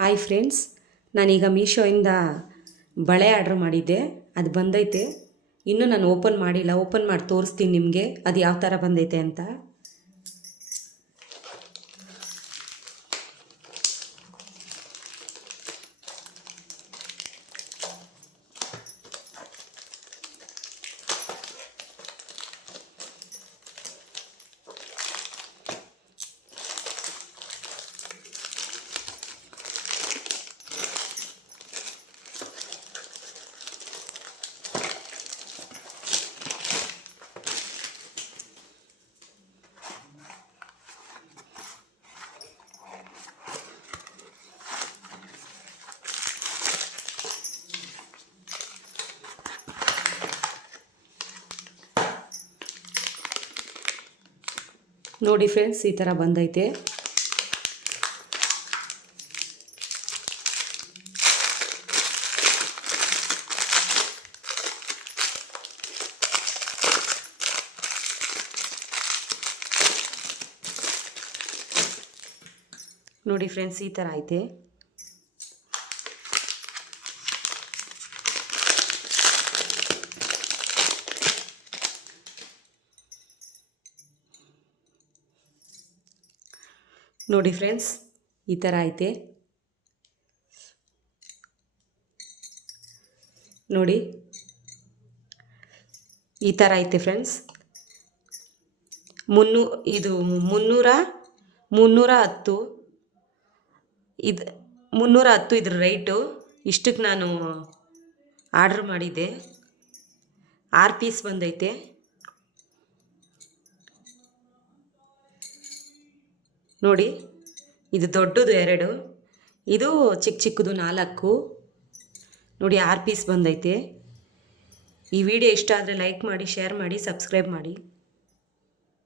Hi friends, ನಾನೀಗ ಮೀಶೋಯಿಂದ ಬಳೆ order ಮಾಡಿದ್ದೆ. ಅದು ಬಂದೈತೆ. ಇನ್ನೂ ನಾನು ಓಪನ್ ಮಾಡಿಲ್ಲ. ಓಪನ್ ಮಾಡಿ ತೋರಿಸ್ತೀನಿ ನಿಮಗೆ ಅದು ಯಾವ ಥರ ಬಂದೈತೆ ಅಂತ. ನೋಡಿ ಫ್ರೆಂಡ್ಸ್, ಈ ಥರ ಬಂದೈತೆ. ನೋಡಿ ಫ್ರೆಂಡ್ಸ್, ಈ ಥರ ಐತೆ. ನೋಡಿ ಫ್ರೆಂಡ್ಸ್, ಈ ಥರ ಐತೆ. ನೋಡಿ, ಈ ಥರ ಐತೆ ಫ್ರೆಂಡ್ಸ್. ಇದು 310 ಇದು 310 ಇದ್ರ ರೈಟು. ಇಷ್ಟಕ್ಕೆ ನಾನು ಆರ್ಡ್ರ್ ಮಾಡಿದ್ದೆ. 6 ಪೀಸ್ ಬಂದೈತೆ. ನೋಡಿ, ಇದು ದೊಡ್ಡದು 2, ಇದು ಚಿಕ್ಕ ಚಿಕ್ಕದು 4. ನೋಡಿ, 6 ಪೀಸ್ ಬಂದೈತೆ. ಈ ವಿಡಿಯೋ ಇಷ್ಟ ಆದರೆ ಲೈಕ್ ಮಾಡಿ, ಶೇರ್ ಮಾಡಿ, ಸಬ್ಸ್ಕ್ರೈಬ್ ಮಾಡಿ.